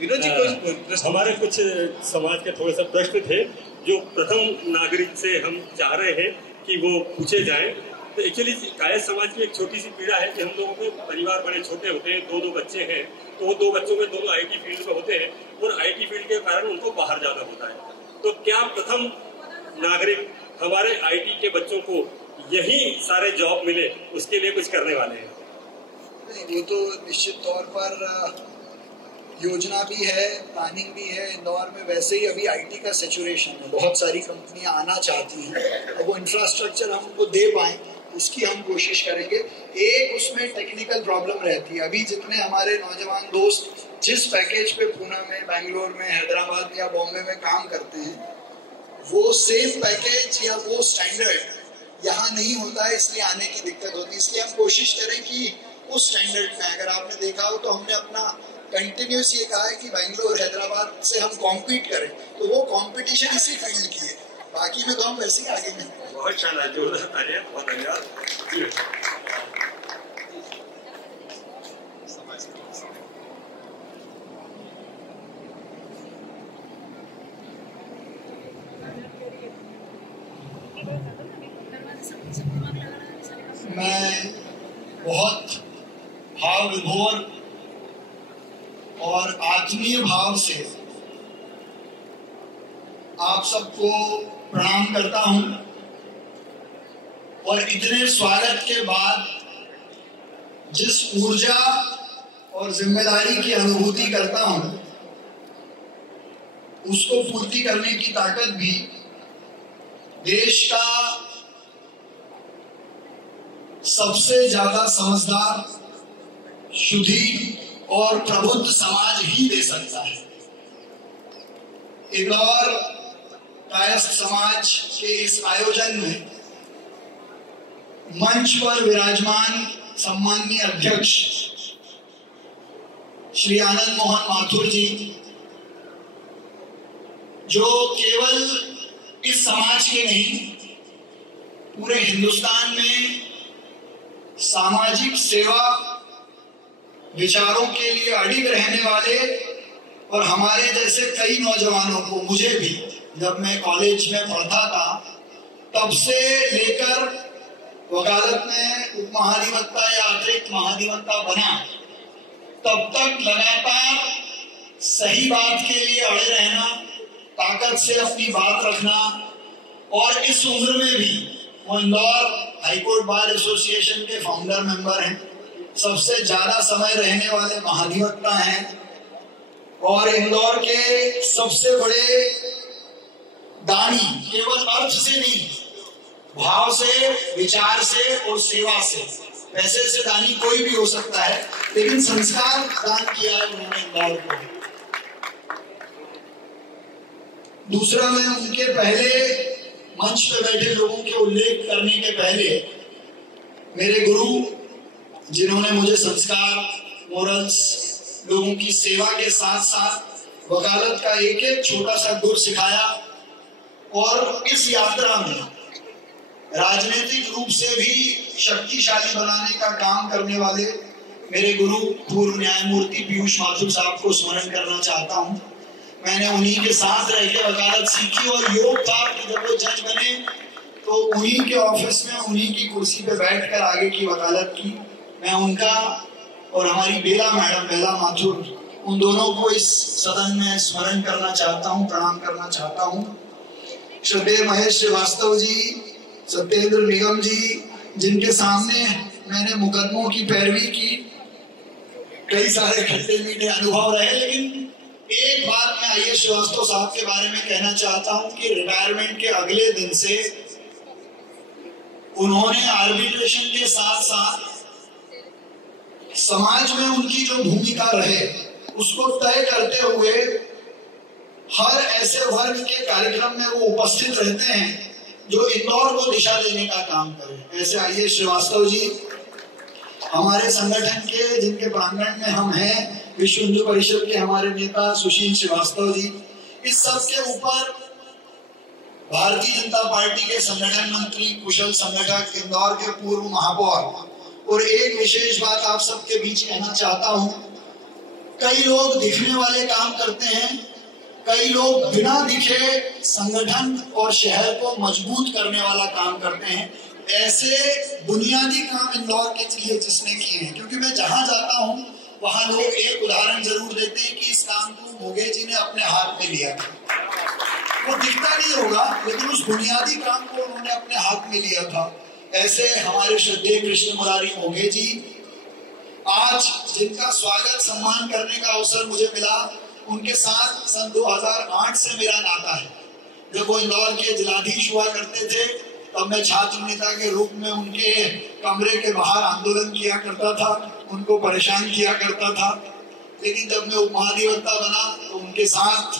विनोद जी हमारे कुछ समाज के थोड़े से प्रश्न थे जो प्रथम नागरिक से हम चाह रहे हैं कि वो पूछे जाएं। तो एक्चुअली कायस्थ समाज की एक छोटी सी पीड़ा है कि हम लोगों के परिवार बड़े छोटे होते हैं, दो बच्चे हैं, तो वो 2 बच्चों में दोनों आईटी फील्ड में होते हैं और आईटी फील्ड के कारण उनको बाहर जाना होता है। तो क्या प्रथम नागरिक हमारे आईटी के बच्चों को यही सारे जॉब मिले, उसके लिए कुछ करने वाले हैं? वो तो निश्चित तौर पर योजना भी है, प्लानिंग भी है। इंदौर में वैसे ही अभी आईटी का सैचुरेशन है, बहुत सारी कंपनियां आना चाहती हैं, और वो इंफ्रास्ट्रक्चर हम उनको दे पाएं उसकी हम कोशिश करेंगे। एक उसमें टेक्निकल प्रॉब्लम रहती है। अभी जितने हमारे नौजवान दोस्त जिस पैकेज पे पुणे में, बैंगलोर में, हैदराबाद या बॉम्बे में काम करते हैं, वो सेम पैकेज या वो स्टैंडर्ड यहाँ नहीं होता है, इसलिए आने की दिक्कत होती है। इसलिए हम कोशिश करें कि उस स्टैंडर्ड में, अगर आपने देखा हो तो हमने अपना कंटिन्यूस ये कहा है कि बैंगलोर, हैदराबाद से हम कॉम्पीट करें, तो वो कंपटीशन इसी फील्ड की है, बाकी में तो हम वैसे ही आगे हैं। बहुत शानदार, जोरदार तालियां, बहुत धन्यवाद। मैं बहुत भाव विभोर और आत्मीय भाव से आप सबको प्रणाम करता हूं, और इतने स्वागत के बाद जिस ऊर्जा और जिम्मेदारी की अनुभूति करता हूं, उसको पूर्ति करने की ताकत भी देश का सबसे ज्यादा समझदार, शुद्धि और प्रबुद्ध समाज ही दे सकता है। इंदौर कायस्थ समाज के इस आयोजन में मंच पर विराजमान सम्माननीय अध्यक्ष श्री आनंद मोहन माथुर जी, जो केवल इस समाज के नहीं पूरे हिंदुस्तान में सामाजिक सेवा विचारों के लिए अडिग रहने वाले, और हमारे जैसे कई नौजवानों को, मुझे भी जब मैं कॉलेज में पढ़ता था तब से लेकर वकालत में उप महाधिवक्ता या अतिरिक्त महाधिवक्ता बना, तब तक लगातार सही बात के लिए अड़े रहना, ताकत से अपनी बात रखना, और इस उम्र में भी वो इंदौर हाईकोर्ट बार एसोसिएशन के फाउंडर मेंबर हैं, सबसे ज्यादा समय रहने वाले महाधिवक्ता हैं, और इंदौर के सबसे बड़े दानी, केवल अर्थ से नहीं, भाव से, विचार से और सेवा से। पैसे से दानी कोई भी हो सकता है, लेकिन संस्कार दान किया है उन्होंने इंदौर को। दूसरा, मैं उनके पहले मंच पे बैठे लोगों के उल्लेख करने के पहले मेरे गुरु, जिन्होंने मुझे संस्कार, मोरल्स, लोगों की सेवा के साथ साथ वकालत का एक एक छोटा सा गुर सिखाया, और इस यात्रा में राजनीतिक रूप से भी शक्तिशाली बनाने का काम करने वाले मेरे गुरु पूर्व न्यायमूर्ति पीयूष माथुर साहब को स्मरण करना चाहता हूं। मैंने उन्हीं के साथ रह के वकालत सीखी, और योग था कि जब वो जज बने तो उन्हीं के ऑफिस में, उन्हीं की कुर्सी पे बैठकर आगे की वकालत की। मैं उनका और हमारी बेला मैडम, बेला माथुर, उन दोनों को इस सदन में स्मरण करना चाहता हूं, प्रणाम करना चाहता हूं। श्रद्धेय महेश श्रीवास्तव जी, सत्येंद्र निगम जी, जिनके सामने मैंने मुकदमों की पैरवी की, कई सारे खट्टे मीठे अनुभव रहे, लेकिन एक बात मैं आईएएस श्रीवास्तव साहब के बारे में कहना चाहता हूं कि रिटायरमेंट के अगले दिन से उन्होंने आर्बिट्रेशन के साथ साथ समाज में उनकी जो भूमिका रहे उसको तय करते हुए हर ऐसे वर्ग के कार्यक्रम में वो उपस्थित रहते हैं जो इंदौर को दिशा देने का काम करे। ऐसे आईएएस श्रीवास्तव जी हमारे संगठन के, जिनके प्रांगण में हम हैं, विश्व हिंदू परिषद के हमारे नेता सुशील श्रीवास्तव जी, इस सब के ऊपर भारतीय जनता पार्टी के संगठन मंत्री, कुशल संगठक, इंदौर के पूर्व महापौर। और एक विशेष बात आप सबके बीच कहना चाहता हूं, कई लोग दिखने वाले काम करते हैं, कई लोग बिना दिखे संगठन और शहर को मजबूत करने वाला काम करते हैं। ऐसे बुनियादी काम इंदौर के लिए जिसने किए हैं, क्योंकि मैं जहां जाता हूं वहां लोग एक उदाहरण जरूर देते हैं कि इस काम को मोगे जी ने अपने हाथ में लिया था। वो दिखता नहीं होगा, लेकिन उस बुनियादी काम को उन्होंने अपने हाथ में लिया था। ऐसे हमारे श्रद्धेय कृष्ण मुरारी मोगे जी, आज जिनका स्वागत सम्मान करने का अवसर मुझे मिला, उनके साथ सन 2008 से मेरा नाता है। जब वो इंदौर के जिलाधीश हुआ करते थे, तब मैं छात्र नेता के रूप में उनके कमरे के बाहर आंदोलन किया करता था, उनको परेशान किया करता था। लेकिन जब मैं उप महाधिवक्ता बना तो उनके साथ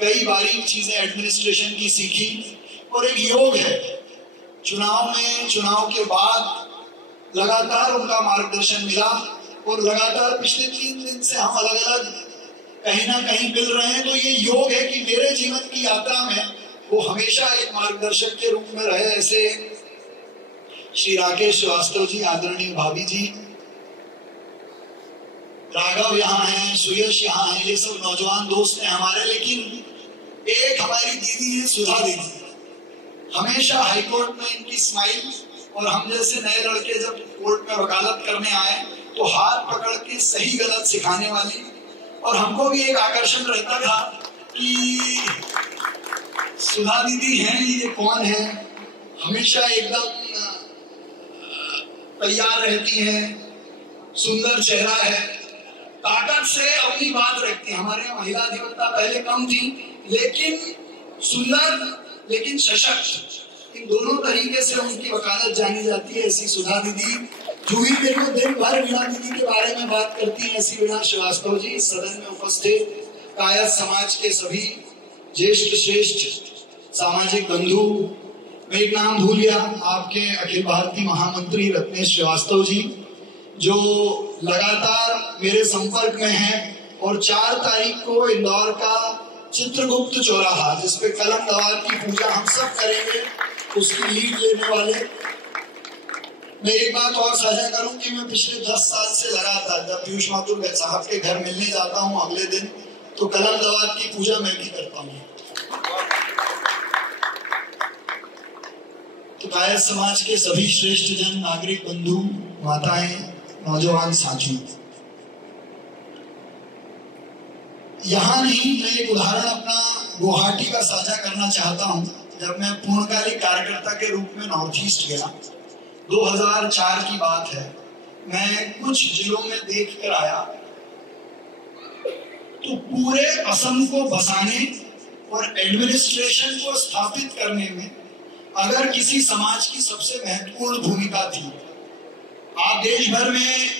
कई बारीक चीजें एडमिनिस्ट्रेशन की सीखी। और एक योग है, चुनाव में, चुनाव के बाद लगातार उनका मार्गदर्शन मिला, और लगातार पिछले 3 दिन से हम अलग अलग कहीं ना कहीं मिल रहे हैं। तो ये योग है कि मेरे जीवन की यात्रा में वो हमेशा एक मार्गदर्शक के रूप में रहे। ऐसे श्री राकेश श्रीवास्तव जी, आदरणीय भाभी जी, राघव यहाँ हैं, सुयश यहाँ हैं, ये सब नौजवान दोस्त हैं हमारे। लेकिन एक हमारी दीदी है सुधा दीदी, हमेशा हाईकोर्ट में इनकी स्माइल, और हम जैसे नए लड़के जब कोर्ट में वकालत करने आए तो हाथ पकड़ के सही गलत सिखाने वाली। और हमको भी एक आकर्षण रहता था कि सुधा दीदी हैं, ये कौन है, हमेशा एकदम तैयार रहती हैं, सुंदर चेहरा है, ताकत से अपनी बात रखती है। हमारे यहाँ महिला अधिवक्ता पहले कम थी, लेकिन सुंदर लेकिन सशक्त, इन दोनों तरीके से उनकी वकालत जानी जाती है। ऐसी सुधा दीदी, जूही मेरे को दिन भर वीणा दीदी के बारे में बात करती है। ऐसी वीणा श्रीवास्तव जी, सदन में उपस्थित कायस्थ समाज के सभी ज्येष्ठ श्रेष्ठ सामाजिक बंधु, मैं एक नाम भूल गया, आपके अखिल भारतीय महामंत्री रत्नेश श्रीवास्तव जी, जो लगातार मेरे संपर्क में हैं। और 4 तारीख को इंदौर का चित्रगुप्त चौराहा, जिसपे कलम दवात की पूजा हम सब करेंगे, उसकी लीड लेने वाले। मैं एक बात और साझा करूं कि मैं पिछले 10 साल से लगातार जब पीयूष माथुर साहब के घर मिलने जाता हूं अगले दिन, तो कलम दवात की पूजा मैं भी करता हूं। तो कायस्थ समाज के सभी श्रेष्ठ जन, नागरिक बंधु, माताएं, नौजवान साथी, यहाँ नहीं, मैं एक उदाहरण अपना गुवाहाटी का साझा करना चाहता हूँ। जब मैं पूर्णकालिक कार्यकर्ता के रूप में नॉर्थ ईस्ट गया, 2004 की बात है, मैं कुछ जिलों में देख कर आया तो पूरे असम को बसाने और एडमिनिस्ट्रेशन को स्थापित करने में अगर किसी समाज की सबसे महत्वपूर्ण भूमिका थी। आप देश भर में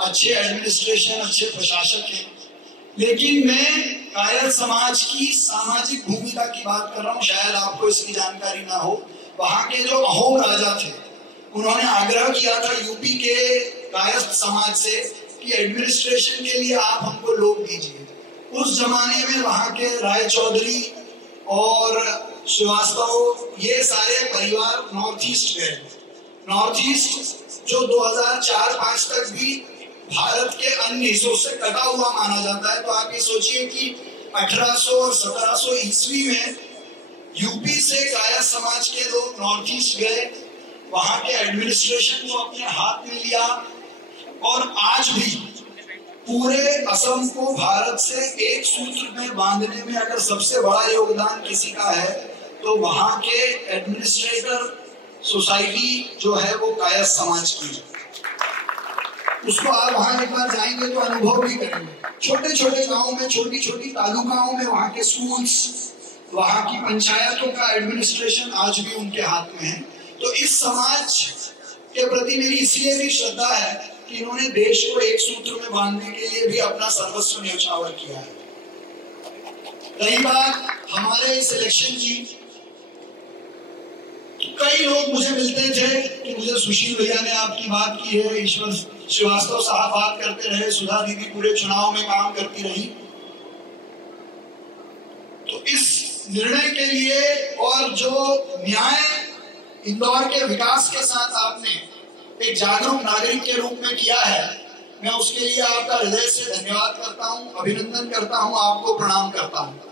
अच्छे एडमिनिस्ट्रेशन, अच्छे प्रशासक हैं, लेकिन मैं कायस्थ समाज की सामाजिक भूमिका की बात कर रहा हूँ। शायद आपको इसकी जानकारी ना हो। वहां के जो अहोम राजा थे, उन्होंने आग्रह किया था यूपी के कायस्थ समाज से कि एडमिनिस्ट्रेशन के लिए आप हमको लोग दीजिए। उस जमाने में वहां के राय चौधरी और श्रीवास्तव, ये सारे परिवार नॉर्थ ईस्ट गए। नॉर्थ ईस्ट जो 2004-5 तक भी भारत के अन्य हिस्सों से कटा हुआ माना जाता है। तो आप ये सोचिए कि 1800 और 1700 ईस्वी में यूपी से कायस्थ समाज के लोग नॉर्थ ईस्ट गए, वहां के एडमिनिस्ट्रेशन को अपने हाथ में लिया, और आज भी पूरे असम को भारत से एक सूत्र में बांधने में अगर सबसे बड़ा योगदान किसी का है तो वहां के एडमिनिस्ट्रेटर सोसाइटी जो है वो कायस्थ समाज की है। उसको आप वहां एक बार जाएंगे तो अनुभव भी करेंगे। छोटे छोटे गांवों में, छोटी छोटी तालुकाओं में वहां के स्कूल्स, वहां की पंचायतों का एडमिनिस्ट्रेशन आज भी उनके हाथ में है। तो इस समाज के प्रति मेरी इसलिए भी श्रद्धा है कि इन्होंने देश को एक सूत्र में बांधने के लिए भी अपना सर्वस्व न्यौछावर किया है। रही बात हमारे इस इलेक्शन की, कई लोग मुझे मिलते थे कि मुझे सुशील भैया ने आपकी बात की है, ईश्वर श्रीवास्तव साहब बात करते रहे, सुधा दीदी पूरे चुनाव में काम करती रही। तो इस निर्णय के लिए और जो न्याय इंदौर के विकास के साथ आपने एक जागरूक नागरिक के रूप में किया है, मैं उसके लिए आपका हृदय से धन्यवाद करता हूँ, अभिनंदन करता हूँ, आपको प्रणाम करता हूँ।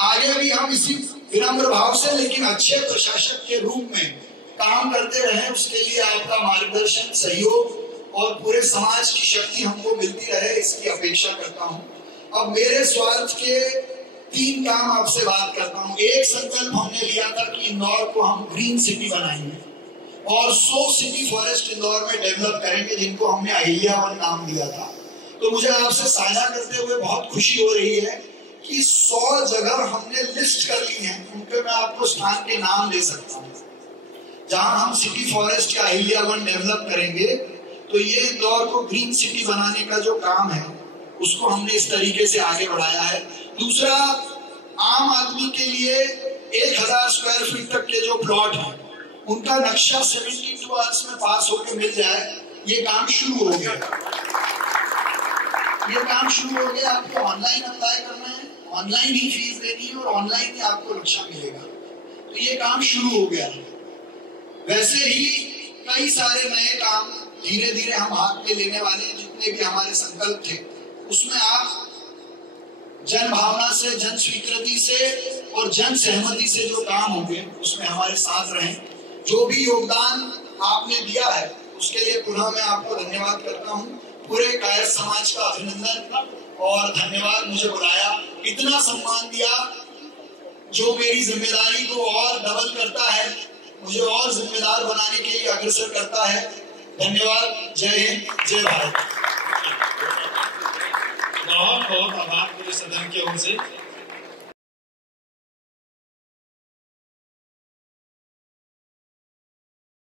आगे भी हम इसी विनम्र भाव से लेकिन अच्छे प्रशासक के रूप में काम करते रहे, उसके लिए आपका मार्गदर्शन, सहयोग और पूरे समाज की शक्ति हमको मिलती रहे, इसकी अपेक्षा करता हूँ। अब मेरे स्वार्थ के 3 काम आपसे बात करता हूँ। एक संकल्प हमने लिया था कि इंदौर को हम ग्रीन सिटी बनाएंगे और 100 सिटी फॉरेस्ट इंदौर में डेवलप करेंगे, जिनको हमने अहिल्यावन नाम दिया था। तो मुझे आपसे साझा करते हुए बहुत खुशी हो रही है कि 100 जगह हमने लिस्ट कर ली है, उनके मैं आपको स्थान के नाम दे सकता हूँ जहां हम सिटी फॉरेस्ट या अहिल्यावन डेवलप करेंगे। तो ये इंदौर को ग्रीन सिटी बनाने का जो काम है उसको हमने इस तरीके से आगे बढ़ाया है। दूसरा, आम आदमी के लिए 1000 स्क्वायर फीट तक के जो प्लॉट हैं उनका नक्शा 72 आवर्स में पास होकर मिल जाए, ये काम शुरू हो गया। ये काम शुरू हो गया। आपको ऑनलाइन अप्लाई करना है, ऑनलाइन ही फीस देनी है और ऑनलाइन ही आपको नक्शा मिलेगा। तो ये काम शुरू हो गया है। वैसे ही कई सारे नए काम धीरे धीरे हम हाथ में लेने वाले हैं। जितने भी हमारे संकल्प थे उसमें आप जन भावना से, जन स्वीकृति से और जन सहमति से जो काम होंगे उसमें हमारे साथ रहें। जो भी योगदान आपने दिया है उसके लिए पुनः मैं आपको धन्यवाद करता हूँ। पूरे कायर समाज का अभिनंदन और धन्यवाद। मुझे बुलाया, इतना सम्मान दिया जो मेरी जिम्मेदारी को और डबल करता है, मुझे और जिम्मेदार बनाने के लिए अग्रसर करता है। धन्यवाद। जय हिंद, जय भारत। बहुत बहुत आभार पूरे सदन की ओर से।